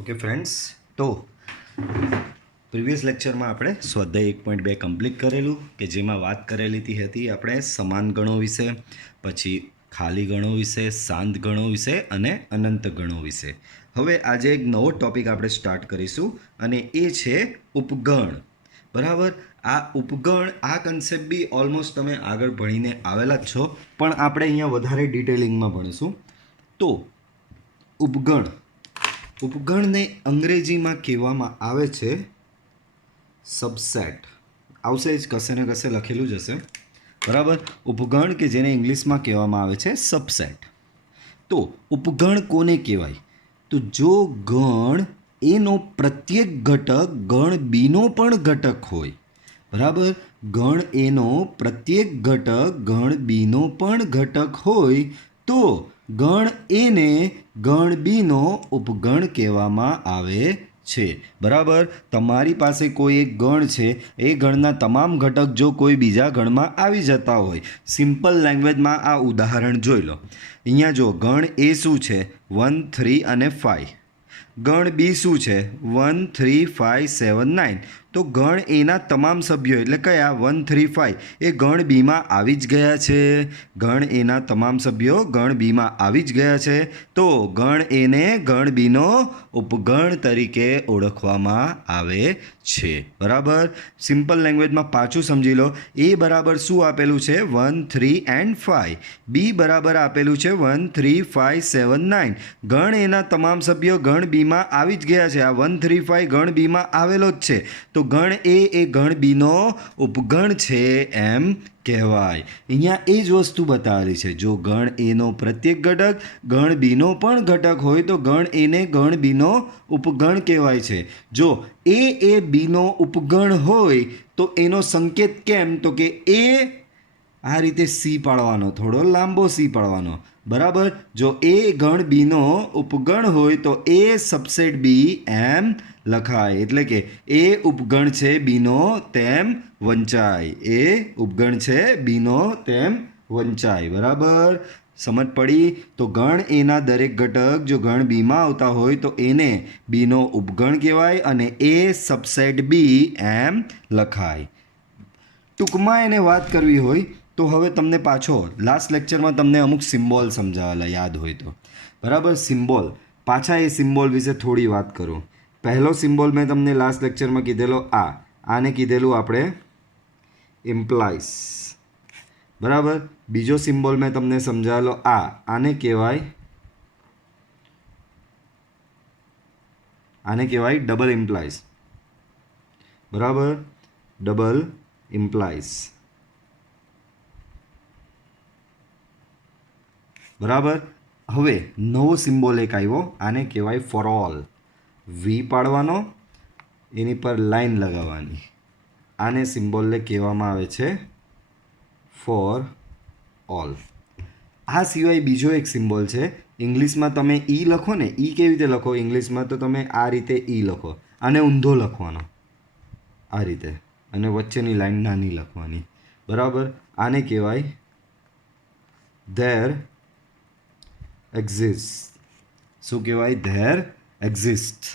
Okay friends, તો previous લેક્ચરમાં આપણે સ્વાધ્યાય 1.2 કમ્પ્લીટ કરેલું કે જેમાં વાત કરેલી હતી આપણે સમાન ગણો વિશે, પછી ખાલી ગણો વિશે, શાંત ગણો વિશે અને અનંત ગણો વિશે. હવે આજે એક નવો ટોપિક આપણે સ્ટાર્ટ કરીશું અને એ છે ઉપગણ. બરાબર. આ ઉપગણ, આ કન્સેપ્ટ બી ઓલમોસ્ટ તમે આગળ ભણીને આવેલા જ છો, પણ આપણે અહીંયા વધારે ડિટેલિંગમાં ભણીશું. તો ઉપગણને અંગ્રેજીમાં કહેવામાં આવે છે સબસેટ. આવશે જ, કશે ને કશે લખેલું જ હશે. બરાબર. ઉપગણ કે જેને ઇંગ્લિશમાં કહેવામાં આવે છે સબસેટ. તો ઉપગણ કોને કહેવાય? તો જો ગણ એનો પ્રત્યેક ઘટક ગણ બીનો પણ ઘટક હોય. બરાબર. ગણ એનો પ્રત્યેક ઘટક ગણ બીનો પણ ઘટક હોય તો ગણ એને ગણ બીનો ઉપગણ કહેવામાં આવે છે. બરાબર. તમારી પાસે કોઈ એક ગણ છે, એ ગણના તમામ ઘટક જો કોઈ બીજા ગણમાં આવી જતા હોય, સિમ્પલ લેંગ્વેજમાં આ ઉદાહરણ જોઈ લો. અહીંયા જો ગણ એ શું છે? 1, 3 અને 5. ગણ બી શું છે? 1, 3, 5, 7, 9. તો ગણ એના તમામ સભ્યો એટલે કયા? 1, 3, 5 એ ગણ બીમાં આવી જ ગયા છે. ગણ એના તમામ સભ્યો ગણ બીમાં આવી જ ગયા છે. તો ગણ એને ગણ બીનો ઉપગણ તરીકે ઓળખવામાં આવે છે. બરાબર. સિમ્પલ લેંગ્વેજમાં પાછું સમજી લો. એ બરાબર શું આપેલું છે? 1, 3 એન્ડ 5. બી બરાબર આપેલું છે 1, 3, 5, 7, 9. ગણ એના તમામ સભ્યો ગણ બીમાં આવી જ ગયા છે. આ 1, 3, 5 ગણ બીમાં આવેલો જ છે. તો ગણ એ ગણ બીનો ઉપગણ છે એમ કહેવાય. અહીંયા એ જ વસ્તુ બતાવેલી છે. જો ગણ એનો પ્રત્યેક ઘટક ગણ બીનો પણ ઘટક હોય તો ગણ એને ગણ બીનો ઉપગણ કહેવાય છે. જો એ બીનો ઉપગણ હોય તો એનો સંકેત કેમ? તો કે એ આ રીતે સી પાડવાનો, થોડો લાંબો સી પાડવાનો. બરાબર. જો એ ગણ બીનો ઉપગણ હોય તો એ સબસેટ બી એમ લખાય. એટલે કે એ ઉપગણ છે બીનો તેમ વંચાય. એ ઉપગણ છે બીનો તેમ વંચાય. બરાબર. સમજ પડી? તો ગણ એના દરેક ઘટક જો ગણ બીમાં આવતા હોય તો એને બીનો ઉપગણ કહેવાય અને એ સબસેટ બી એમ લખાય. ટૂંકમાં એને વાત કરવી હોય તો હવે તમને પાછો લાસ્ટ લેક્ચરમાં તમને અમુક સિમ્બોલ સમજાવેલા યાદ હોય તો. બરાબર. સિમ્બોલ, પાછા એ સિમ્બોલ વિશે થોડી વાત કરું. પહેલો સિમ્બોલ મેં તમને લાસ્ટ લેક્ચરમાં કીધેલો આને કીધેલું આપણે ઇમ્પ્લાઇઝ. બરાબર. બીજો સિમ્બોલ મેં તમને સમજાવેલો આને કહેવાય ડબલ ઇમ્પ્લાઇઝ. બરાબર. Double implies. બરાબર. હવે નવો સિમ્બોલ એક આવ્યો, આને કહેવાય ફોર ઓલ. વી પાડવાનો, એની પર લાઈન લગાવવાની. આને સિમ્બોલને કહેવામાં આવે છે ફોર ઓલ. આ સિવાય બીજો એક સિમ્બોલ છે. ઇંગ્લિશમાં તમે ઈ લખો ને, ઈ કેવી રીતે લખો ઇંગ્લિશમાં? તો તમે આ રીતે ઈ લખો. આને ઊંધો લખવાનો આ રીતે, અને વચ્ચેની લાઈન નાની લખવાની. બરાબર. આને કહેવાય ધેર એક્ઝિસ્ટ. શું કહેવાય? There exist.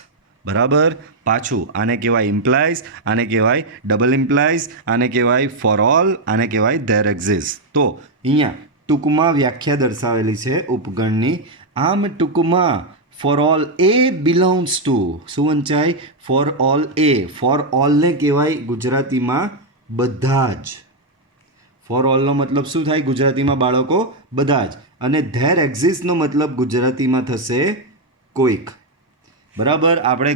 બરાબર. પાછું આને કહેવાય ઇમ્પ્લાઇઝ, આને કહેવાય ડબલ ઇમ્પ્લાઇઝ, આને કહેવાય ફોર ઓલ, આને કહેવાય ધેર એક્ઝિસ્ટ. તો અહીંયા ટૂંકમાં વ્યાખ્યા દર્શાવેલી છે ઉપગણની. આમ ટૂંકમાં four all a belongs two શું વંચાય? ફોર ઓલ એ. ફોર ઓલને કહેવાય ગુજરાતીમાં બધા જ. ફોર ઓલનો મતલબ શું થાય ગુજરાતીમાં બાળકો? બધા જ. અને ધેર એક્ઝિસ્ટનો મતલબ ગુજરાતીમાં થશે કોઈક. બરાબર. આપણે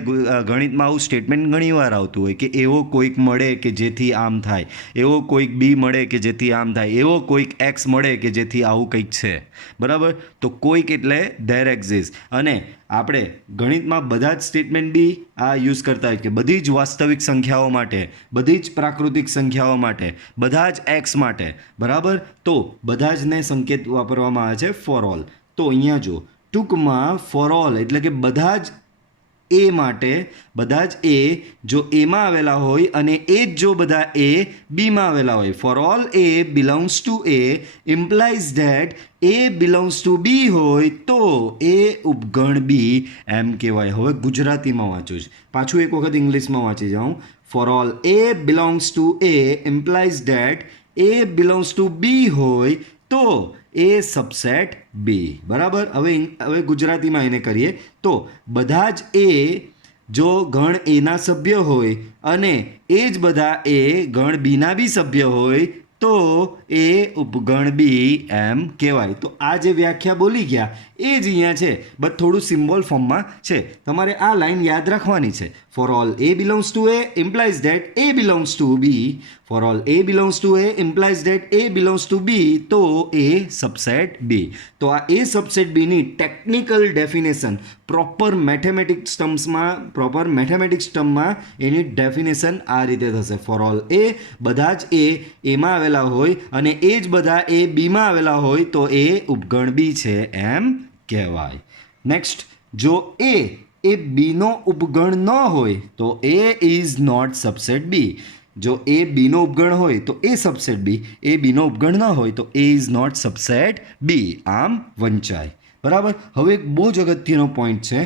ગણિતમાં આવું સ્ટેટમેન્ટ ઘણીવાર આવતું હોય કે એવો કોઈક મળે કે જેથી આમ થાય, એવો કોઈક બી મળે કે જેથી આમ થાય, એવો કોઈક એક્સ મળે કે જેથી આવું કંઈક છે. બરાબર. તો કોઈક એટલે ધેર એક્ઝિસ્ટ. અને આપણે ગણિતમાં બધા જ સ્ટેટમેન્ટ બી આ યુઝ કરતા હોય કે બધી જ વાસ્તવિક સંખ્યાઓ માટે, બધી જ પ્રાકૃતિક સંખ્યાઓ માટે, બધા જ એક્સ માટે. બરાબર. તો બધા જને સંકેત વાપરવામાં આવે છે ફોર ઓલ. તો અહીંયા જો ટૂંકમાં ફોર ઓલ એટલે કે બધા જ એ માટે બધા જ એ જો એમાં આવેલા હોય અને એ જ જો બધા એ બીમાં આવેલા હોય, for all a belongs to A implies that a belongs to B હોય તો એ ઉપગણ બી એમ કહેવાય. હવે ગુજરાતીમાં વાંચું છું, પાછું એક વખત ઇંગ્લિશમાં વાંચી જાઉં. For all a belongs to A implies that a belongs to B હોય તો એ સબસેટ બી. બરાબર. હવે ગુજરાતીમાં એને કરીએ તો બધા જ એ જો ગણ એના સભ્ય હોય અને એ જ બધા એ ગણ બીના બી સભ્ય હોય તો એ ઉપગણ બી એમ કહેવાય. તો આ જે વ્યાખ્યા બોલી ગયા એ જ અહીંયા છે, બટ થોડું સિમ્બોલ ફોર્મમાં છે. તમારે આ લાઈન યાદ રાખવાની છે. For all a belongs to A implies that a belongs to B. For all a belongs to A implies that a belongs to B તો એ સબસેટ બી. તો આ એ સબસેટ બીની ટેકનિકલ ડેફિનેશન પ્રોપર મેથેમેટિક્સ ટર્મમાં એની definition આ રીતે થશે. Four all એ બધા જ એ એમાં આવેલા હોય અને એ જ બધા એ બીમાં આવેલા હોય તો એ ઉપગણ બી છે એમ કહેવાય. નેક્સ્ટ, જો એ બીનો ઉપગણ ન હોય તો એ ઇઝ નોટ સબસેટ બી. જો એ બીનો ઉપગણ હોય તો એ સબસેટ બી, એ બીનો ઉપગણ ન હોય તો એ ઇઝ નોટ સબસેટ બી. આમ વંચાય. બરાબર. હવે એક બહુ જ અગત્યનો પોઈન્ટ છે.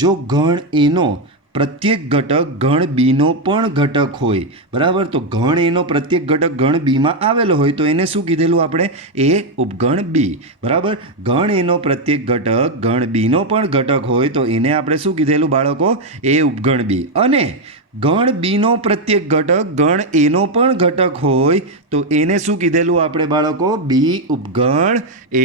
જો ગણ એનો પ્રત્યેક ઘટક ગણ બીનો પણ ઘટક હોય, બરાબર, તો ગણ એનો પ્રત્યેક ઘટક ગણ બીમાં આવેલો હોય તો એને શું કીધેલું આપણે? એ ઉપગણ બી. બરાબર. ગણ એનો પ્રત્યેક ઘટક ગણ બીનો પણ ઘટક હોય તો એને આપણે શું કીધેલું બાળકો? એ ઉપગણ બી. અને ગણ બીનો પ્રત્યેક ઘટક ગણ એનો પણ ઘટક હોય તો એને શું કીધેલું આપણે બાળકો? બી ઉપગણ એ.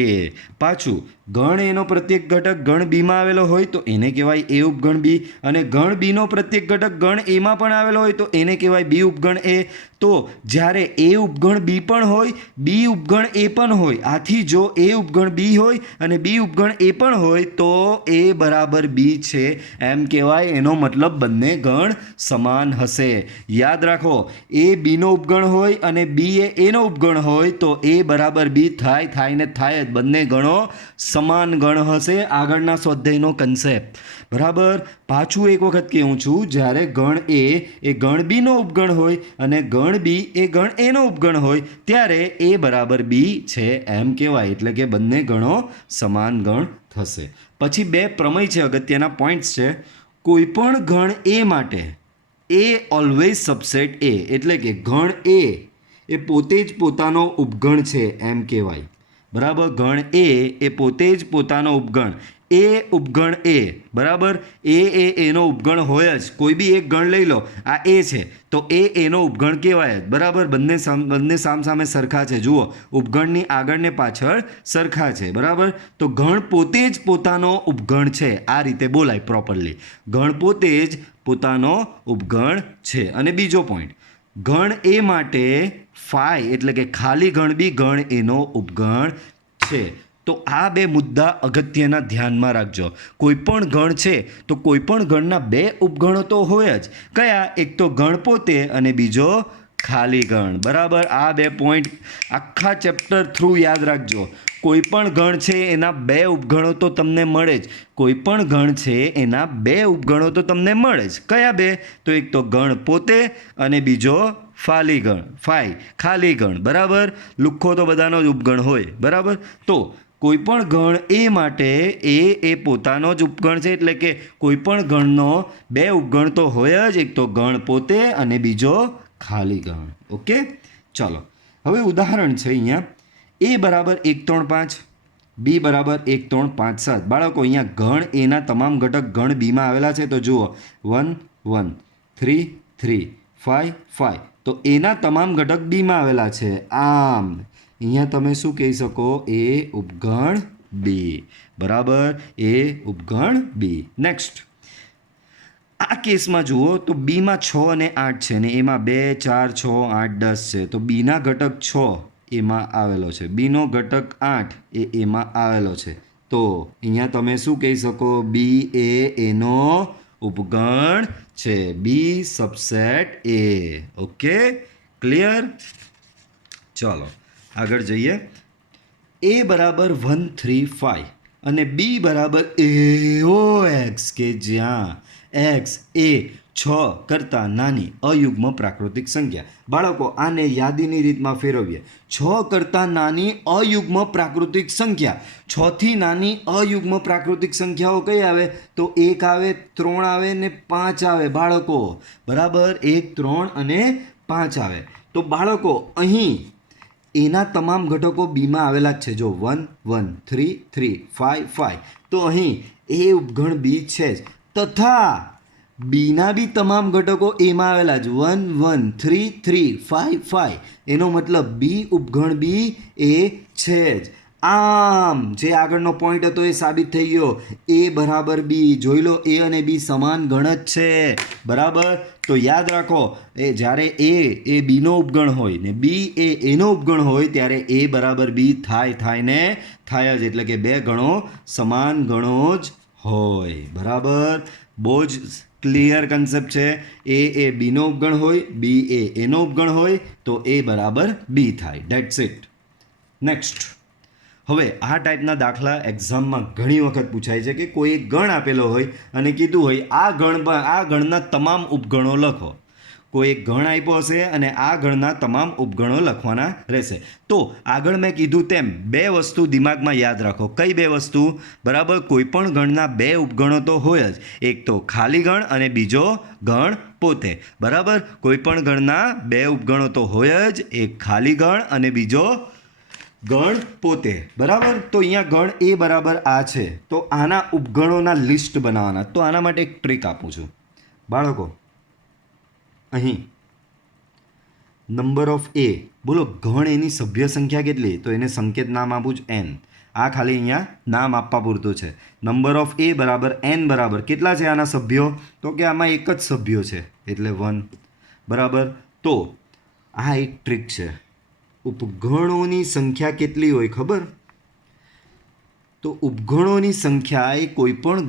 પાછું ગણ એનો પ્રત્યેક ઘટક ગણ બીમાં આવેલો હોય તો એને કહેવાય એ ઉપગણ બી, અને ગણ બીનો પ્રત્યેક ઘટક ગણ એમાં પણ આવેલો હોય તો એને કહેવાય બી ઉપગણ એ. તો જ્યારે એ ઉપગણ બી પણ હોય, બી ઉપગણ એ પણ હોય, આથી જો એ ઉપગણ બી હોય અને બી ઉપગણ એ પણ હોય તો એ બરાબર બી છે એમ કહેવાય. એનો મતલબ બંને ગણ સમાન હશે. યાદ રાખો, એ બીનો ઉપગણ હોય અને બી એ એનો ઉપગણ હોય તો એ બરાબર બી થાય ને થાય જ. બંને ગણો સમાન ગણ હશે. આગળના સ્વાધ્યાયનો કન્સેપ્ટ. બરાબર. પાછું એક વખત કહું છું, જ્યારે ગણ એ ગણ બીનો ઉપગણ હોય અને ગણ બી એ ગણ એનો ઉપગણ હોય ત્યારે એ બરાબર બી છે એમ કહેવાય. એટલે કે બંને ગણો સમાન ગણ થશે. પછી બે પ્રમેય છે, અગત્યના પોઈન્ટ્સ છે. કોઈ પણ ગણ એ માટે એ ઓલવેઝ સબસેટ એ, એટલે કે ગણ એ પોતે જ પોતાનો ઉપગણ છે એમ કહેવાય. બરાબર. ગણ એ પોતે જ પોતાનો ઉપગણ, એ ઉપગણ એ. બરાબર. એનો ઉપગણ હોય જ. કોઈ બી એક ગણ લઈ લો, આ એ છે તો એ એનો ઉપગણ કહેવાય જ. બરાબર. બંને સામસામે સરખા છે. જુઓ, ઉપગણની આગળ ને પાછળ સરખા છે. બરાબર. તો ગણ પોતે જ પોતાનો ઉપગણ છે, આ રીતે બોલાય પ્રોપરલી. ગણ પોતે જ પોતાનો ઉપગણ છે. અને બીજો પોઈન્ટ, ગણ એ માટે ફાઈ એટલે કે ખાલી ગણ બી ગણ એનો ઉપગણ છે. તો આ બે મુદ્દા અગત્યના ધ્યાનમાં રાખજો. કોઈ પણ ગણ છે તો કોઈ પણ ગણના બે ઉપગણો તો હોય જ. કયા? એક તો ગણ પોતે અને બીજો ખાલી ગણ. બરાબર. આ બે પોઈન્ટ આખા ચેપ્ટર થ્રુ યાદ રાખજો. કોઈ પણ ગણ છે એના બે ઉપગણો તો તમને મળે જ. કોઈ પણ ગણ છે એના બે ઉપગણો તો તમને મળે જ. કયા બે? તો એક તો ગણ પોતે અને બીજો ખાલી ગણ. બરાબર. લુખ્ખો તો બધાનો જ ઉપગણ હોય. બરાબર. તો કોઈ પણ ગણ એ માટે એ પોતાનો જ ઉપગણ છે, એટલે કે કોઈ પણ ગણનો બે ઉપગણ તો હોય જ. એક તો ગણ પોતે અને બીજો ખાલી ગણ. ઓકે, ચાલો હવે ઉદાહરણ છે અહીંયા. એ બરાબર 1 3 5, બી બરાબર 1 3 5 7. બાળકો, અહીંયા ગણ એના તમામ ઘટક ગણ બીમાં આવેલા છે. તો જુઓ 1 1 3 3 5 5. તો એના તમામ ઘટક બીમાં આવેલા છે. આમ અહીંયા તમે શું કહી શકો? એ ઉપગણ બી. બરાબર. એ ઉપગણ બી. નેક્સ્ટ, આ કેસમાં જુઓ તો બીમાં 6 અને 8 છે ને એમાં 2 4 6 8 10 છે. તો બીના ઘટક 6 એમાં આવેલો છે, બીનો ઘટક 8 એમાં આવેલો છે. તો અહીંયા તમે શું કહી શકો? બી એ એનો ઉપગણ છે. B subset A. Okay, clear? ચાલો આગળ જઈએ. એ બરાબર 1 3 5 અને બી બરાબર એવો એક્સ કે જ્યાં એક્સ એ 6 કરતાં નાની અયુગ્મ પ્રાકૃતિક સંખ્યા. બાળકો આને યાદીની રીતમાં ફેરવીએ. 6 કરતાં નાની અયુગ્મ પ્રાકૃતિક સંખ્યા. 6 થી નાની અયુગ્મ પ્રાકૃતિક સંખ્યાઓ કઈ આવે? તો 1 આવે, 3 આવે ને 5 આવે બાળકો. બરાબર, 1, 3 અને 5 આવે. તો બાળકો અહીં એના તમામ ઘટકો બીમાં આવેલા જ છે. જો 1 1 3 3 5 5. તો અહીં એ ઉપગણ બી છે જ, તથા બીના બી તમામ ઘટકો એમાં આવેલા જ 1 1 3 3 5 5. એનો મતલબ બી ઉપગણ બી એ છે જ. આમ જે આગળનો પોઈન્ટ હતો એ સાબિત થઈ ગયો. એ બરાબર બી. જોઈ લો, એ અને બી સમાન ગણ જ છે. બરાબર, તો યાદ રાખો, એ જ્યારે એ બીનો ઉપગણ હોય ને બી એ એનો ઉપગણ હોય ત્યારે એ બરાબર બી થાય ને થાય જ. એટલે કે બે ગણો સમાન ગણો જ હોય. બરાબર, બહુ જ ક્લિયર કન્સેપ્ટ છે. એ બીનો ઉપગણ હોય, બી એ એનો ઉપગણ હોય તો એ બરાબર બી થાય. That's it. નેક્સ્ટ, હવે આ ટાઈપના દાખલા એક્ઝામમાં ઘણી વખત પૂછાય છે કે કોઈ એક ગણ આપેલો હોય અને કીધું હોય આ ગણના તમામ ઉપગણો લખો. કોઈ એક ગણ આપ્યો હશે અને આ ગણના તમામ ઉપગણો લખવાના રહેશે. તો આગળ મેં કીધું તેમ બે વસ્તુ દિમાગમાં યાદ રાખો. કઈ બે વસ્તુ? બરાબર, કોઈ પણ ગણના બે ઉપગણો તો હોય જ. એક તો ખાલી ગણ અને બીજો ગણ પોતે. બરાબર, કોઈ પણ ગણના બે ઉપગણો તો હોય જ, એક ખાલી ગણ અને બીજો ગણ પોતે. બરાબર, તો અહીંયા ગણ એ બરાબર આ છે. તો આના ઉપગણોના લિસ્ટ બનાવવાના. તો આના માટે એક ટ્રીક આપું છું બાળકો. અહીં નંબર ઓફ એ, બોલો ગણ એની સભ્ય સંખ્યા કેટલી? તો એને સંકેત નામ આપું છું n. આ ખાલી અહીંયા નામ આપવા પૂરતું છે. નંબર ઓફ એ બરાબર n બરાબર કેટલા છે આના સભ્યો? તો કે આમાં એક જ સભ્યો છે એટલે 1. બરાબર, તો આ એક ટ્રીક છે. ઉપગણોની સંખ્યા કેટલી હોય ખબર? તો ઉપગણોની સંખ્યા એ કોઈપણ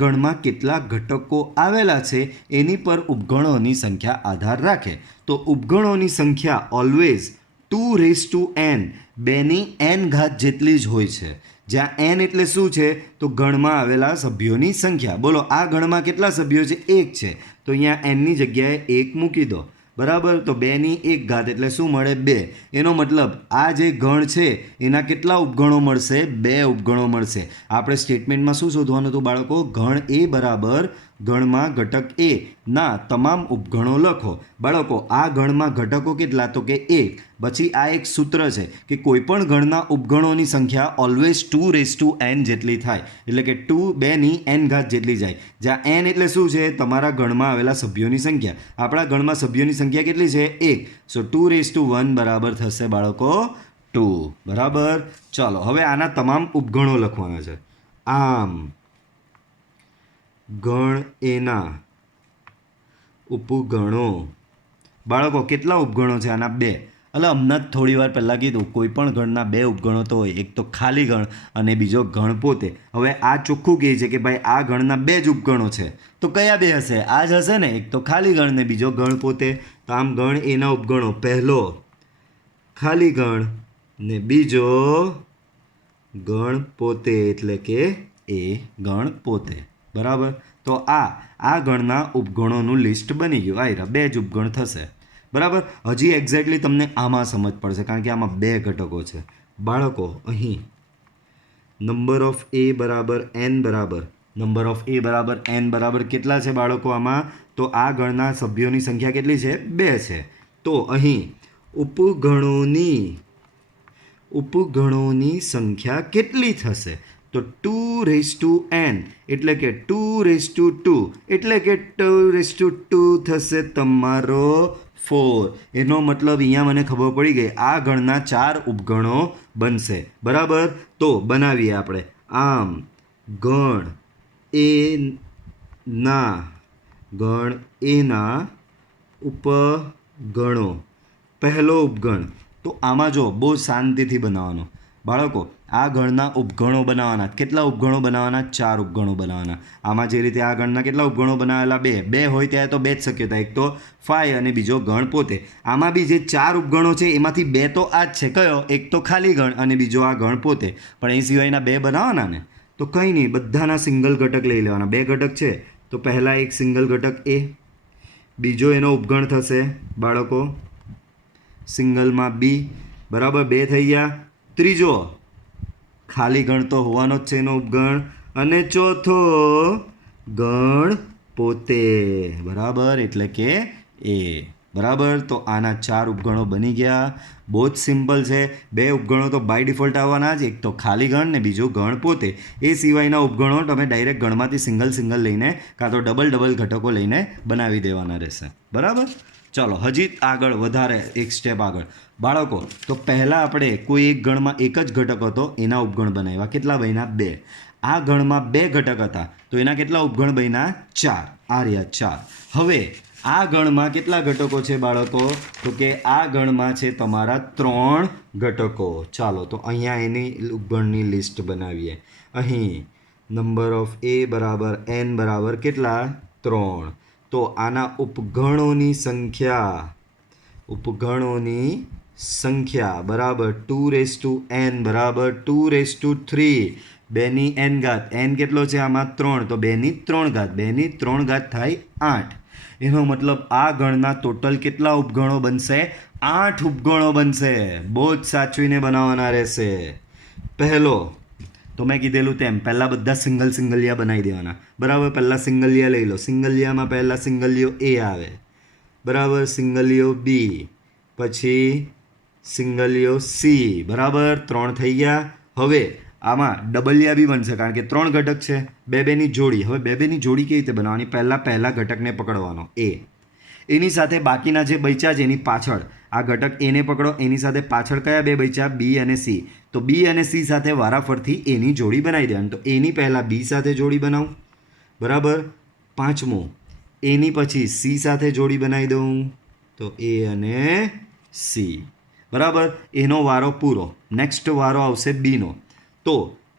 ગણમાં કેટલા ઘટકો આવેલા છે એની પર ઉપગણોની સંખ્યા આધાર રાખે. તો ઉપગણોની સંખ્યા ઓલવેઝ 2n, 2ની n ઘાત જેટલી જ હોય છે. જ્યાં n એટલે શું છે? તો ગણમાં આવેલા સભ્યોની સંખ્યા. બોલો, આ ગણમાં કેટલા સભ્યો છે? 1 છે. તો અહીંયા nની જગ્યાએ 1 મૂકી દો. બરાબર, તો 2ની 1 ઘાત એટલે શું મળે? 2. એનો મતલબ આ જે ગણ છે એના કેટલા ઉપગણો મળશે? 2 ઉપગણો મળશે. આપણે સ્ટેટમેન્ટમાં શું શોધવાનું હતું બાળકો? ગણ એ બરાબર ગણમાં ઘટક એ ના તમામ ઉપગણો લખો. બાળકો, આ ગણમાં ઘટકો કેટલા? તો કે 1. પછી આ એક સૂત્ર છે કે કોઈપણ ગણના ઉપગણોની સંખ્યા ઓલવેઝ 2n જેટલી થાય. એટલે કે 2ની n ઘાત જેટલી જાય. જ્યાં n એટલે શું છે? તમારા ગણમાં આવેલા સભ્યોની સંખ્યા. આપણા ગણમાં સભ્યોની સંખ્યા કેટલી છે? 1. સો 2:1 બરાબર થશે બાળકો 2. બરાબર, ચાલો હવે આના તમામ ઉપગણો લખવાના છે. આમ ગણ એના ઉપગણો. બાળકો કેટલા ઉપગણો છે આના? 2. એટલે હમણાં જ થોડી વાર પહેલાં કીધું કોઈ પણ ગણના 2 ઉપગણો તો હોય. એક તો ખાલી ગણ અને બીજો ગણ પોતે. હવે આ ચોખ્ખું કહે છે કે ભાઈ આ ગણના 2 જ ઉપગણો છે. તો કયા 2 હશે? આ જ હશે ને. એક તો ખાલી ગણ ને બીજો ગણ પોતે. તો આમ ગણ એના ઉપગણો, પહેલો ખાલી ગણ ને બીજો ગણ પોતે એટલે કે એ ગણ પોતે. બરાબર, તો આ ગણના ઉપગણોનું લિસ્ટ બની ગયું. આ 2 જ ઉપગણ થશે. બરાબર, હજી એક્ઝેક્ટલી તમને આમાં સમજ પડશે કારણ કે આમાં 2 ઘટકો છે. બાળકો, અહીં નંબર ઓફ એ બરાબર n બરાબર કેટલા છે બાળકો આમાં? તો આ ગણના સભ્યોની સંખ્યા કેટલી છે? 2 છે. તો અહીં ઉપગણોની સંખ્યા કેટલી થશે? તો 2n એટલે કે 2:2 એટલે કે 2:2 થશે તમારો 4. એનો મતલબ અહીંયા મને ખબર પડી ગઈ આ ગણના 4 ઉપગણો બનશે. બરાબર, તો બનાવીએ આપણે. આમ ગણ એના ઉપગણો. પહેલો ઉપગણ. તો આમાં જો બહુ શાંતિથી બનાવવાનો બાળકો. આ ગણના ઉપગણો બનાવવાના. કેટલા ઉપગણો બનાવવાના? 4 ઉપગણો બનાવવાના. આમાં જે રીતે આ ગણના કેટલા ઉપગણો બનાવેલા? 2 હોય ત્યારે તો 2 જ શક્યતા. એક તો 5 અને બીજો ગણ પોતે. આમાં બી જે 4 ઉપગણો છે એમાંથી 2 તો આ જ છે. કયો? એક તો ખાલી ગણ અને બીજો આ ગણ પોતે. પણ એ સિવાયના 2 બનાવવાના ને. તો કંઈ નહીં, બધાના સિંગલ ઘટક લઈ લેવાના. બે ઘટક છે તો પહેલાં એક સિંગલ ઘટક એ, બીજો એનો ઉપગણ થશે બાળકો સિંગલમાં બી, બરાબર, બે થઈ ગયા. ત્રીજો ખાલી ગણ તો હોવાનો જ છે એનો ઉપગણ, અને ચોથો ગણ પોતે, બરાબર, એટલે કે એ, બરાબર. તો આના 4 ઉપગણો બની ગયા. બહુ જ સિમ્પલ છે. બે ઉપગણો તો બાય ડિફોલ્ટ આવવાના જ, એક તો ખાલી ગણ ને બીજું ગણ પોતે. એ સિવાયના ઉપગણો તમે ડાયરેક્ટ ગણમાંથી સિંગલ લઈને કાં તો ડબલ ઘટકો લઈને બનાવી દેવાના રહેશે, બરાબર. ચલો હજી આગળ વધારે એક સ્ટેપ આગળ બાળકો. તો પહેલાં આપણે કોઈ એક ગણમાં એક જ ઘટક હતો એના ઉપગણ બનાવ્યા. કેટલા બન્યા? 2. આ ગણમાં 2 ઘટક હતા તો એના કેટલા ઉપગણ બન્યા? 4. આ રહ્યા 4. હવે આ ગણમાં કેટલા ઘટકો છે બાળકો? તો કે આ ગણમાં છે તમારા 3 ઘટકો. ચાલો તો અહીંયા એની ઉપગણની લિસ્ટ બનાવીએ. અહીં નંબર ઓફ એ બરાબર n બરાબર કેટલા? 3. તો આના ઉપગણોની સંખ્યા બરાબર 2n બરાબર 2/3. 2ની n ઘાત. n કેટલો છે આમાં? 3. તો 2ની 3 ઘાત. 2ની 3 ઘાત થાય 8. એનો મતલબ આ ગણના ટોટલ કેટલા ઉપગણો બનશે? 8 ઉપગણો બનશે. બહુ જ સાચવીને બનાવવાના રહેશે. પહેલો તો મેં કીધેલું તેમ પહેલાં બધા સિંગલિયા બનાવી દેવાના, બરાબર. પહેલાં સિંગલિયા લઈ લો. સિંગલિયામાં પહેલાં સિંગલિયો એ આવે, બરાબર, સિંગલિયો બી, પછી સિંગલિયો સી, બરાબર. 3 થઈ ગયા. હવે આમાં ડબલિયા બી બનશે કારણ કે 3 ઘટક છે. બેની જોડી. હવે બેની જોડી કેવી રીતે બનાવવાની? પહેલા ઘટકને પકડવાનો એ, એની સાથે બાકીના જે બચ્યા છે એની પાછળ આ ઘટક એને પકડો, એની સાથે પાછળ કયા 2 બચ્યા? બી અને સી. તો બી અને સી સાથે વારાફરથી એની જોડી બનાવી દેવાની. તો એની પહેલાં બી સાથે જોડી બનાવું, બરાબર. 5મો એની પછી સી સાથે જોડી બનાવી દઉં, તો એ અને સી, બરાબર. એનો વારો પૂરો. નેક્સ્ટ વારો આવશે બીનો. તો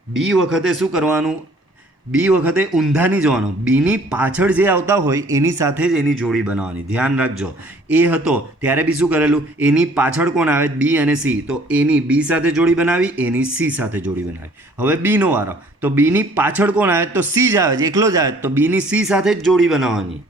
બી વખતે શું કરવાનું? બી વખતે ઊંધા નહીં જવાનું. બીની પાછળ જે આવતા હોય એની સાથે જ એની જોડી બનાવવાની. ધ્યાન રાખજો. એ હતો ત્યારે બી શું કરેલું? એની પાછળ કોણ આવે? બી અને સી. તો એની બી સાથે જોડી બનાવી, એની સી સાથે જોડી બનાવી. હવે બીનો વારો. તો બીની પાછળ કોણ આવે? તો સી જ આવે છે, એકલો જ આવે. તો બીની સી સાથે જ જોડી બનાવવાની.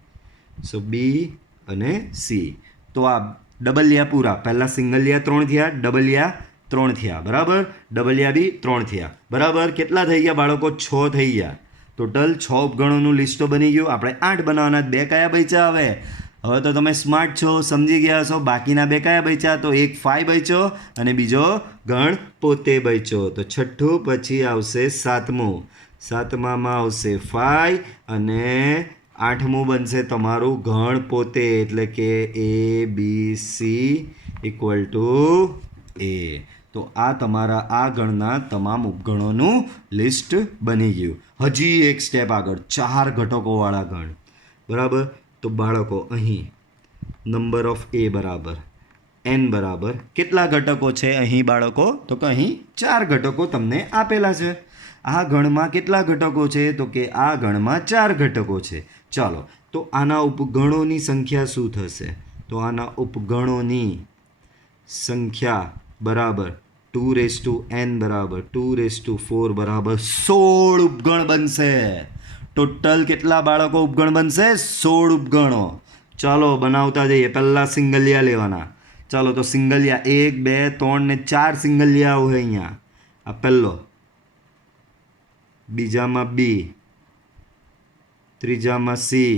સો બી અને સી. તો આ ડબલિયા પૂરા. પહેલાં સિંગલિયા 3 થયા, ડબલિયા 3 થયા, બરાબર. ડબલિયા બી 3 થયા, બરાબર. કેટલા થઈ ગયા બાળકો? 6 થઈ ગયા. ટોટલ 6 ઉપગણોનું લિસ્ટ તો બની ગયું. આપણે 8 બનાવવાના. 2 કયા બચ્યા? હવે તો તમે સ્માર્ટ છો, સમજી ગયા છો. બાકીના 2 કયા બચ્યા? તો એક 5 બચ્યો અને બીજો ગણ પોતે બચ્યો. તો છઠ્ઠું પછી આવશે 7મું. 7મામાં આવશે 5 અને 8મું બનશે તમારું ગણ પોતે, એટલે કે ABC = A. તો આ તમારા આ ગણના તમામ ઉપગણોનું લિસ્ટ બની ગયું. હજી એક સ્ટેપ આગળ, 4 ઘટકોવાળા ગણ, બરાબર. તો બાળકો અહીં નંબર ઓફ એ બરાબર n બરાબર કેટલા ઘટકો છે અહીં બાળકો? તો કે અહીં 4 ઘટકો તમને આપેલા છે. આ ગણમાં કેટલા ઘટકો છે? તો કે આ ગણમાં 4 ઘટકો છે. ચાલો તો આના ઉપગણોની સંખ્યા શું થશે? તો આના ઉપગણોની સંખ્યા બરાબર 2n બરાબર 2/4 બરાબર 16 ઉપગણ બનશે. ટોટલ કેટલા બાળકો ઉપગણ બનશે? 16 ઉપગણો. ચાલો બનાવતા જઈએ. પહેલાં સિંગલિયા લેવાના. ચાલો તો સિંગલિયા 1 2 3 ને 4 સિંગલિયા હોય અહીંયા. આ પહેલો, બીજામાં બી, ત્રીજામાં સી,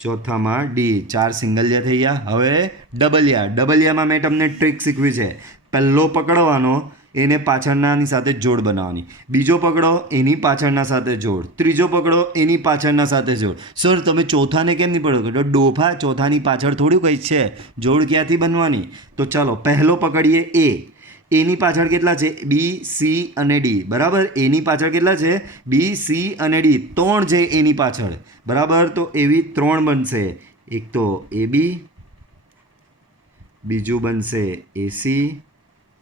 ચોથામાં ડી. 4 સિંગલિયા થઈ ગયા. હવે ડબલિયામાં મેં તમને ટ્રીક શીખવી છે. પહેલો પકડવાનો, એને પાછળનાની સાથે જોડ બનાવવાની. બીજો પકડો, એની પાછળના સાથે જોડ. ત્રીજો પકડો, એની પાછળના સાથે જોડ. સર તમે ચોથાને કેમ નહીં પકડો? તો ડોફા, ચોથાની પાછળ થોડું કંઈ છે, જોડ ક્યાંથી બનવાની? તો ચાલો પહેલો પકડીએ એ. એની પાછળ કેટલા છે? બી, સી અને ડી, બરાબર. એની પાછળ કેટલા છે? બી, સી અને ડી. 3 છે એની પાછળ, બરાબર. તો એવી 3 બનશે. એક તો એ બી, બીજું બનશે એસી,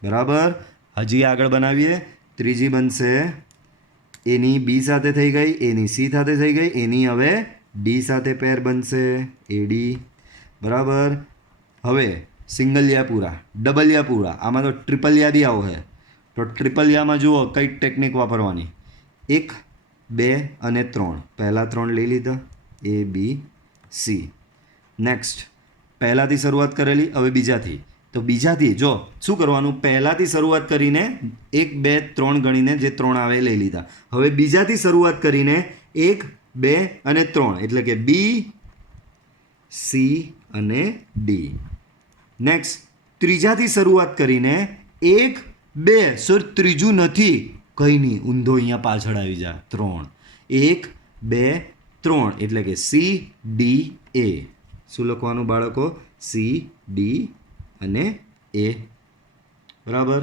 બરાબર. હજી આગળ બનાવીએ. ત્રીજી બનશે એની બી સાથે થઈ ગઈ, એની સી સાથે થઈ ગઈ, એની હવે ડી સાથે પેર બનશે, એડી, બરાબર. હવે સિંગલિયા પૂરા, ડબલિયા પૂરા. આમાં તો ટ્રિપલિયા બી આવશે. તો ટ્રિપલિયામાં જુઓ કઈ ટેકનિક વાપરવાની. 1, 2 અને 3. પહેલાં 3 લઈ લીધા, A B C. નેક્સ્ટ પહેલાંથી શરૂઆત કરેલી, હવે બીજાથી. તો બીજાથી જો શું કરવાનું, પહેલાંથી શરૂઆત કરીને 1, 2, 3 ગણીને જે 3 આવે એ લઈ લીધા. હવે બીજાથી શરૂઆત કરીને 1, 2 અને 3 એટલે કે B C અને D. નેક્સ્ટ ત્રીજાથી શરૂઆત કરીને 1, 2 સર ત્રીજું નથી, કંઈ નહીં, ઊંધો અહીંયા પાછળ આવી જાય, 3. 1, 2, 3 એટલે કે C D A. શું લખવાનું બાળકો? C D અને A. બરાબર.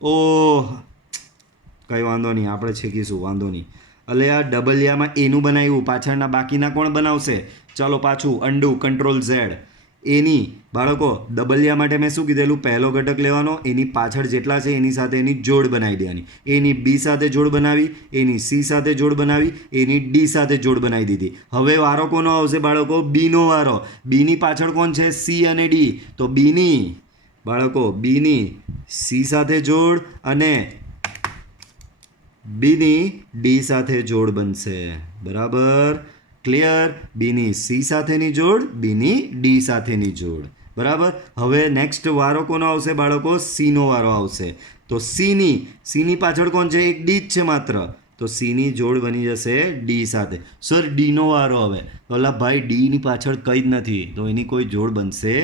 ઓહ, કંઈ વાંધો નહીં, આપણે શીખીશું, વાંધો નહીં. એટલે આ ડબલિયામાં એનું બનાવ્યું, પાછળના બાકીના કોણ બનાવશે? ચાલો પાછું અન્ડુ, કંટ્રોલ Z. એની બાળકો ડબલિયા માટે મેં શું કીધેલું? પહેલો ઘટક લેવાનો, એની પાછળ જેટલા છે એની સાથે એની જોડ બનાવી દેવાની. એની B સાથે જોડ બનાવી, એની C સાથે જોડ બનાવી, એની D સાથે જોડ બનાવી દીધી. હવે વારો કોનો આવશે બાળકો? Bનો વારો. Bની પાછળ કોણ છે? C અને D. તો Bની બાળકો Bની C સાથે જોડ અને Bની D સાથે જોડ બનશે. બરાબર, ક્લિયર? Bની C સાથેની જોડ, Bની D સાથેની જોડ. બરાબર. હવે નેક્સ્ટ વારો કોનો આવશે બાળકો? Cનો વારો આવશે. તો Cની પાછળ કોણ છે? એક D જ છે માત્ર. તો Cની જોડ બની જશે D સાથે. સર Dનો વારો હવે. ઓલા ભાઈ Dની પાછળ કંઈ જ નથી, તો એની કોઈ જોડ બનશે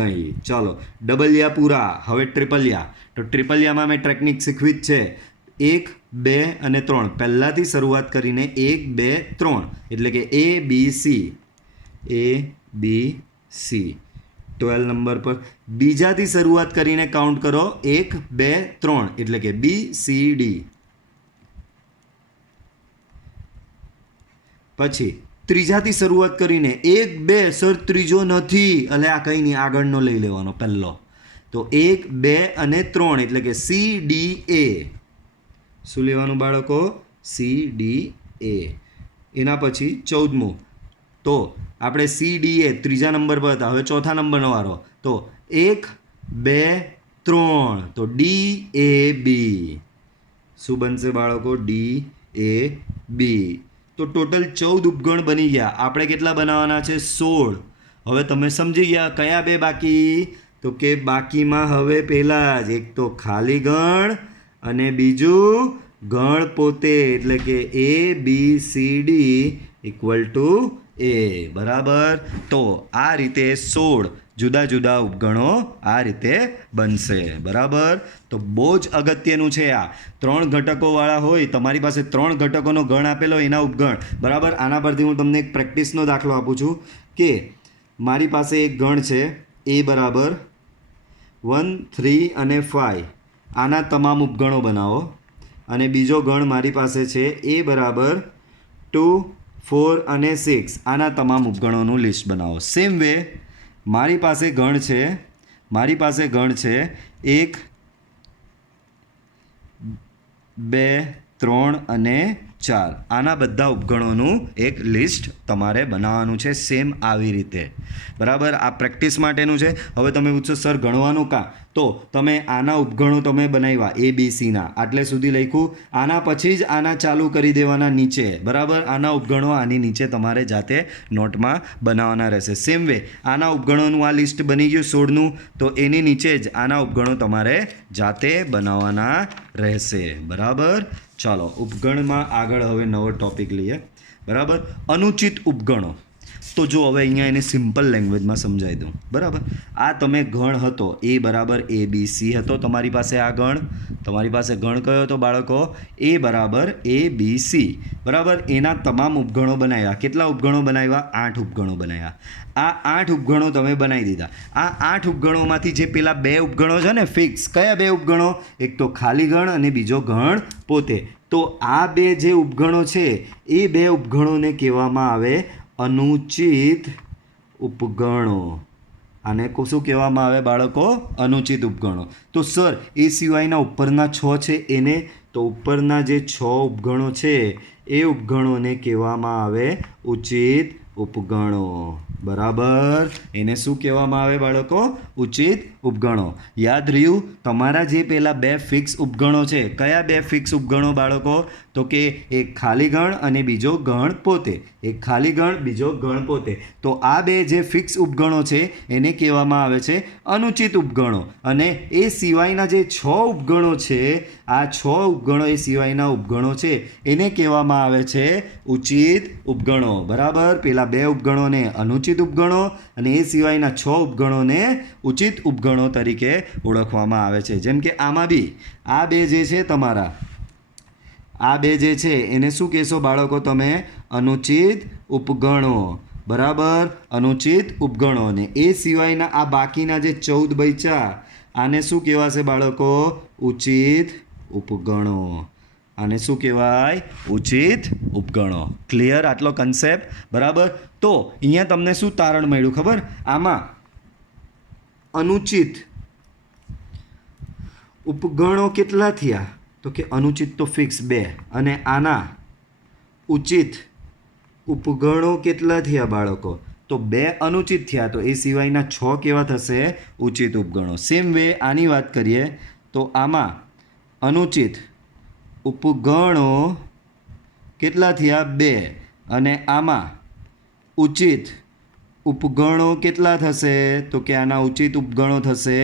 નહીં. ચાલો ડબલિયા પૂરા. હવે ટ્રિપલિયા. તો ટ્રિપલિયામાં મેં ટેકનિક શીખવી જ છે. 1, 2 અને 3 પહેલાંથી શરૂઆત કરીને 1, 2, 3 એટલે કે A B C. A B C. 12 number પર બીજાથી શરૂઆત કરીને કાઉન્ટ કરો. 1, 2, 3 એટલે કે B C D. પછી ત્રીજાથી શરૂઆત કરીને 1, 2 સર ત્રીજો નથી, એટલે આ કંઈ નહીં, આગળનો લઈ લેવાનો પહેલો. તો 1, 2 અને 3 એટલે કે C D A. શું લેવાનું બાળકો? C D A. એના પછી 14મું. તો આપણે C D A ત્રીજા નંબર પર હતા, હવે ચોથા નંબરનો વારો. તો 1, 2, 3 તો D A B. શું બનશે બાળકો? D A B. તો ટોટલ 14 ઉપગણ બની ગયા. આપણે કેટલા બનાવવાના છે? 16. હવે તમે સમજી ગયા કયા બે બાકી? તો કે બાકીમાં હવે પહેલા જ એક તો ખાલી ગણ અને બીજું ગણ પોતે, એટલે કે A B C D equal to A. બરાબર. તો આ રીતે 16 જુદા જુદા ઉપગણો આ રીતે બનશે. બરાબર. તો બહુ જ અગત્યનું છે આ. 3 ઘટકોવાળા હોય, તમારી પાસે 3 ઘટકોનો ગણ આપેલો એના ઉપગણ. બરાબર. આના પરથી હું તમને એક પ્રેક્ટિસનો દાખલો આપું છું કે મારી પાસે એક ગણ છે A બરાબર 1, 3 અને 5. આના તમામ ઉપગણો બનાવો. અને બીજો ગણ મારી પાસે છે A બરાબર 2, 4 અને 6. આના તમામ ઉપગણોનું લિસ્ટ બનાવો. સેમ વે મારી પાસે ગણ છે 1, 2, 3 અને 4. આના બધા ઉપગણોનું એક લિસ્ટ તમારે બનાવવાનું છે, સેમ આવી રીતે. બરાબર. આ પ્રેક્ટિસ માટેનું છે. હવે તમે પૂછશો સર ગણવાનું કાં? તો તમે આના ઉપગણો તમે બનાવ્યા A B C ના, આટલે સુધી લખ્યું. આના પછી જ આના ચાલુ કરી દેવાના નીચે. બરાબર. આના ઉપગણો આની નીચે તમારે જાતે નોટમાં બનાવવાના રહેશે. સેમ વે આના ઉપગણોનું આ લિસ્ટ બની ગયું 16નું, તો એની નીચે જ આના ઉપગણો તમારે જાતે બનાવવાના રહેશે. બરાબર. ચાલો ઉપગણમાં આગળ હવે નવો ટોપિક લઈએ. બરાબર. અનુચિત ઉપગણો. તો જો હવે અહીંયા એને સિમ્પલ લેંગ્વેજમાં સમજાવી દઉં. બરાબર. આ તમે ગણ હતો A બરાબર A B C હતો તમારી પાસે. આ ગણ તમારી પાસે ગણ કયો હતો બાળકો? A બરાબર A B C. બરાબર. એના તમામ ઉપગણો બનાવ્યા. કેટલા ઉપગણો બનાવ્યા? 8 ઉપગણો બનાવ્યા. આ 8 ઉપગણો તમે બનાવી દીધા. આ 8 ઉપગણોમાંથી જે પેલા 2 ઉપગણો છે ને ફિક્સ, કયા 2 ઉપગણો? એક તો ખાલી ગણ અને બીજો ગણ પોતે. તો આ 2 જે ઉપગણો છે એ 2 ઉપગણોને કહેવામાં આવે અનુચિત ઉપગણો. આને શું કહેવામાં આવે બાળકો? અનુચિત ઉપગણો. તો સર એ સિવાયના ઉપરના 6 છે એને, તો ઉપરના જે 6 ઉપગણો છે એ ઉપગણોને કહેવામાં આવે ઉચિત ઉપગણો. બરાબર, એને શું કહેવામાં આવે બાળકો? ઉચિત ઉપગણો. યાદ રહ્યું? તમારા જે પેલા બે ફિક્સ ઉપગણો છે, કયા બે ફિક્સ ઉપગણો બાળકો? તો કે એક ખાલી ગણ અને બીજો ગણ પોતે. એક ખાલી ગણ, બીજો ગણ પોતે. તો આ બે જે ફિક્સ ઉપગણો છે એને કહેવામાં આવે છે અનુચિત ઉપગણો. અને એ સિવાયના જે 6 ઉપગણો છે, આ 6 ઉપગણો એ સિવાયના ઉપગણો છે એને કહેવામાં આવે છે ઉચિત ઉપગણો. બરાબર, પેલા બે ઉપગણોને અનુચિત ઉપગણો અને એ સિવાયના 6 ઉપગણોને ઉચિત ઉપગણો તરીકે ઓળખવામાં આવે છે. જેમ કે આમાં બી આ બે જે છે તમારા, આ બે જે છે એને શું કહેશો બાળકો તમે? અનુચિત ઉપગણો. બરાબર, અનુચિત ઉપગણો. ને એ સિવાયના આ બાકીના જે 14 બચ્યા, આને શું કહેવાશે બાળકો? ઉચિત ઉપગણો. આને શું કહેવાય? ઉચિત ઉપગણો. ક્લિયર આટલો કન્સેપ્ટ? બરાબર. તો અહીંયા તમને શું તારણ મળ્યું ખબર? આમાં અનુચિત ઉપગણો કેટલા થયા? તો કે અનુચિત તો ફિક્સ 2, અને આના ઉચિત ઉપગણો કેટલા થયા બાળકો? તો 2 અનુચિત થયા. તો એ સિવાયના 6 કેવા થશે? ઉચિત ઉપગણો. સેમ વે આની વાત કરીએ તો આમાં અનુચિત ઉપગણો કેટલા થયા? 2, અને આમાં ઉચિત ઉપગણો કેટલા થશે? તો કે આના ઉચિત ઉપગણો થશે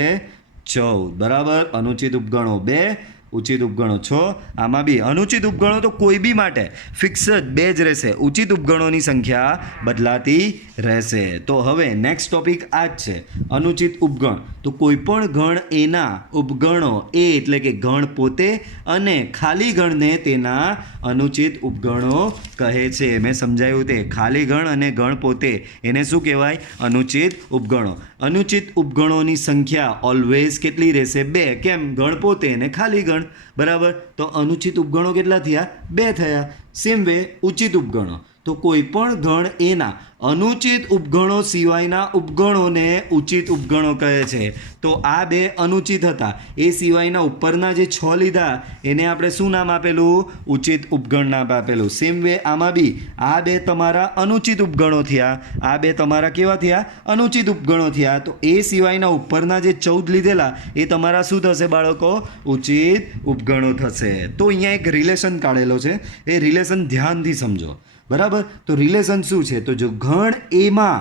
14. બરાબર, અનુચિત ઉપગણો 2, ઉચિત ઉપગણો 6. આમાં બી અનુચિત ઉપગણો તો કોઈ બી માટે ફિક્સ જ 2 જ રહેશે. ઉચિત ઉપગણોની સંખ્યા બદલાતી રહેશે. તો હવે નેક્સ્ટ ટોપિક આ જ છે, અનુચિત ઉપગણ. તો કોઈ પણ ગણ એના ઉપગણો, એ એટલે કે ગણ પોતે અને ખાલી ગણને તેના અનુચિત ઉપગણો કહે છે. મેં સમજાવ્યું તે ખાલી ગણ અને ગણ પોતે એને શું કહેવાય? અનુચિત ઉપગણો. અનુચિત ઉપગણોની સંખ્યા ઓલવેઝ કેટલી રહેશે? 2. કેમ? ગણ પોતે અને ખાલી ગણ. બરાબર, તો અનુચિત ઉપગણો કેટલા થયા? 2 થયા. સેમ વે ઉચિત ઉપગણો. તો કોઈ પણ ગણ એના અનુચિત ઉપગણો સિવાયના ઉપગણોને ઉચિત ઉપગણો કહે છે. તો આ બે અનુચિત હતા, એ સિવાયના ઉપરના જે 6 લીધા એને આપણે શું નામ આપેલું? ઉચિત ઉપગણ નામ આપેલું. સેમ વે આમાં બી આ બે તમારા અનુચિત ઉપગણો થયા, આ બે તમારા કેવા થયા? અનુચિત ઉપગણો થયા. તો એ સિવાયના ઉપરના જે 14 લીધેલા એ તમારા શું થશે બાળકો? ઉચિત ઉપગણો થશે. તો અહીંયા એક રિલેશન કાઢેલો છે, એ રિલેશન ધ્યાનથી સમજો. બરાબર, તો રિલેશન શું છે? તો જો ગણ એમાં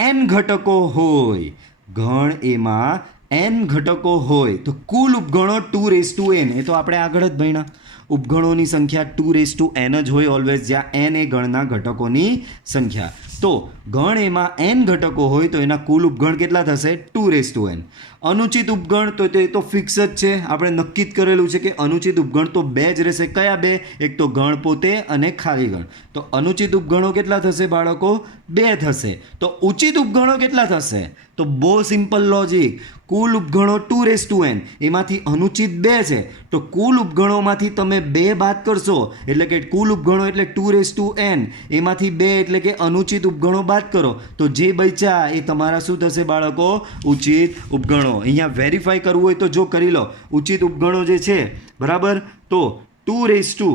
n ઘટકો હોય, ગણ એમાં n ઘટકો હોય તો કુલ ઉપગણો 2n. એ તો આપણે આગળ જ ભણ્યા. ઉપગણોની સંખ્યા 2n જ હોય ઓલવેઝ, જ્યાં n એ ગણના ઘટકોની સંખ્યા. તો ગણ એમાં n ઘટકો હોય તો એના કુલ ઉપગણ કેટલા થશે? 2n. અનુચિત ઉપગણ તો એ તો ફિક્સ જ છે, આપણે નક્કી જ કરેલું છે કે અનુચિત ઉપગણ તો 2 જ રહેશે. કયા 2? એક તો ગણ પોતે અને ખાલી ગણ. તો અનુચિત ઉપગણો કેટલા થશે બાળકો? 2 થશે. તો ઉચિત ઉપગણો કેટલા થશે? તો બહુ સિમ્પલ લોજિક. કુલ ઉપગણો 2n, એમાંથી અનુચિત 2 છે, તો કુલ ઉપગણોમાંથી તમે 2 બાદ કરશો એટલે કે કુલ ઉપગણો એટલે 2n, એમાંથી 2 એટલે કે અનુચિત ઉપગણો બાદ કરો તો જે બચ્યા એ તમારા શું થશે બાળકો? ઉચિત ઉપગણો. અહીંયા વેરીફાઈ કરવું હોય તો જો કરી લો. ઉચિત ઉપગણો જે છે બરાબર, તો 2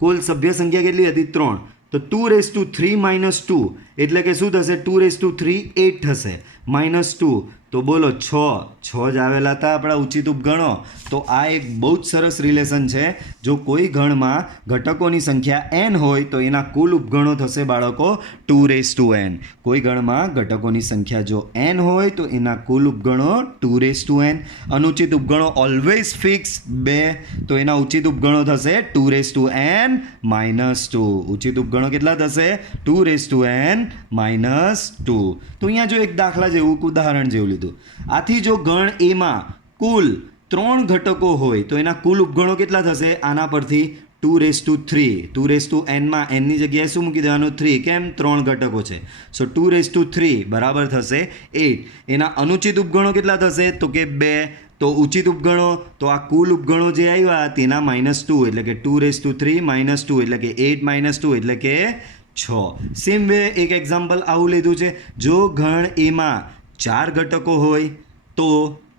કુલ સભ્ય સંખ્યા કેટલી હતી? 3. તો 2 - 2 એટલે કે શું થશે? 2 * 8 થશે. -2 તો બોલો 6 જ આવેલા હતા આપણા ઉચિત ઉપગણો. તો આ એક બહુ જ સરસ રિલેશન છે. જો કોઈ ગણમાં ઘટકોની સંખ્યા n હોય તો એના કુલ ઉપગણો થશે બાળકો 2n. કોઈ ગણમાં ઘટકોની સંખ્યા જો n હોય તો એના કુલ ઉપગણો 2n. અનુચિત ઉપગણો ઓલવેઝ ફિક્સ 2, તો એના ઉચિત ઉપગણો થશે 2n - 2. ઉચિત ઉપગણો કેટલા થશે? 2n - 2. તો અહીંયા જો એક દાખલા જેવું ઉદાહરણ જેવું લીધું. આથી જો ગણ એમાં કુલ 3 ઘટકો હોય તો એના કુલ ઉપગણો કેટલા થશે? આના પરથી 2n. 2n માં n ની જગ્યાએ શું મૂકી દેવાનું? 3. કેમ? 3 ઘટકો છે. સો 2n બરાબર થશે 8. એના અનુચિત ઉપગણો કેટલા થશે? તો કે 2. તો ઉચિત ઉપગણો તો આ કુલ ઉપગણો જે આવ્યા તેના -2 એટલે કે 2n - 2 એટલે કે 8 - 2 એટલે કે 6. સેમ વે એક એક્ઝામ્પલ આવું લીધું છે. જો ગણ એમાં 4 ઘટકો હોય તો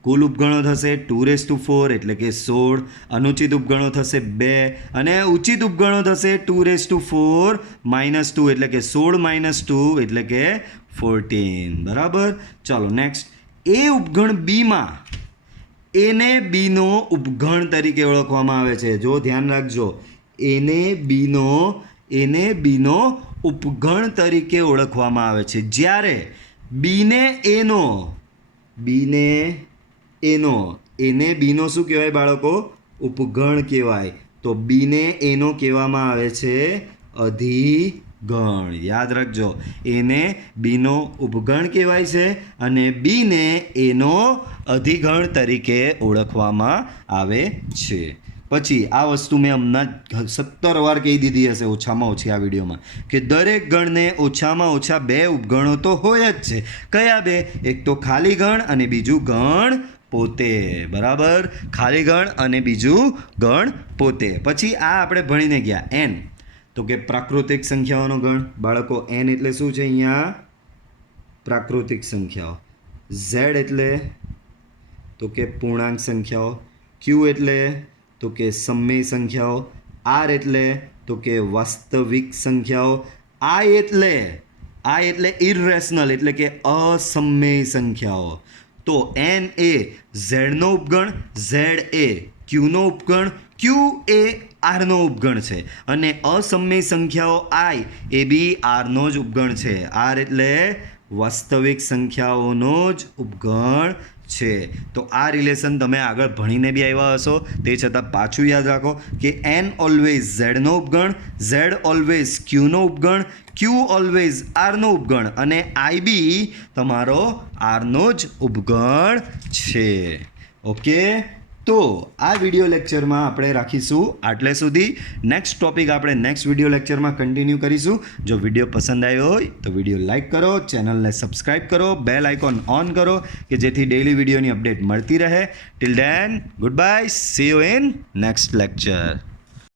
કુલ ઉપગણો થશે 2⁴ એટલે કે 16, અનુચિત ઉપગણો થશે 2 અને ઉચિત ઉપગણો થશે 2⁴ -2 એટલે કે 16 - 2 એટલે કે 14. બરાબર. ચાલો નેક્સ્ટ. એ ઉપગણ બીમાં એને બીનો ઉપગણ તરીકે ઓળખવામાં આવે છે. જો ધ્યાન રાખજો, એને બીનો ઉપગણ તરીકે ઓળખવામાં આવે છે. જ્યારે બીને એનો એને બીનો શું કહેવાય બાળકો? ઉપગણ કહેવાય. તો બીને એનો કહેવામાં આવે છે અધિગણ. યાદ રાખજો, એને બીનો ઉપગણ કહેવાય છે અને બીને એનો અધિગણ તરીકે ઓળખવામાં આવે છે. પછી આ વસ્તુ મેં હમણાં 17 વાર કહી દીધી હશે ઓછામાં ઓછી આ વિડીયોમાં કે દરેક ગણને ઓછામાં ઓછા 2 ઉપગણો તો હોય જ છે. કયા 2? એક તો ખાલી ગણ અને બીજું ગણ પોતે. બરાબર. ખાલી ગણ અને બીજું ગણ પોતે. પછી આ આપણે ભણીને ગયા એન, તો કે પ્રાકૃતિક સંખ્યાઓનો ગણ. બાળકો એન એટલે શું છે? અહીંયા પ્રાકૃતિક સંખ્યાઓ. ઝેડ એટલે તો કે પૂર્ણાંક સંખ્યાઓ. ક્યુ એટલે તો કે સમય સંખ્યાઓ. આર એટલે તો કે વાસ્તવિક સંખ્યાઓ. આઈ એટલે ઇરરેશનલ એટલે કે અસમય સંખ્યાઓ. તો એન એ ઝેડનો ઉપગણ, ઝેડ એ ક્યુનો ઉપગણ, ક્યુ એ આરનો ઉપગણ છે અને અસમય સંખ્યાઓ આઈ એ બી આરનો જ ઉપગણ છે. આર એટલે વાસ્તવિક સંખ્યાઓનો જ ઉપગણ છે. તો આ રિલેશન તમે આગળ ભણીને બી આવ્યા હશો, તે છતાં પાછું યાદ રાખો કે એન ઓલવેઝ ઝેડનો ઉપગણ, ઝેડ ઓલવેઝ ક્યુનો ઉપગણ, ક્યુ ઓલવેઝ આરનો ઉપગણ અને આઈ બી તમારો આરનો જ ઉપગણ છે. ઓકે. તો આ વિડીયો લેક્ચરમાં આપણે રાખીશું આટલે સુધી. નેક્સ્ટ ટોપિક આપણે નેક્સ્ટ વિડીયો લેક્ચરમાં કન્ટિન્યુ કરીશું. જો વિડીયો પસંદ આવ્યો હોય તો વિડીયો લાઇક કરો, ચેનલને સબસ્ક્રાઈબ કરો, બેલ આઇકોન ઓન કરો કે જેથી ડેઈલી વિડીયોની અપડેટ મળતી રહે. Till then good bye, C you in next lecture.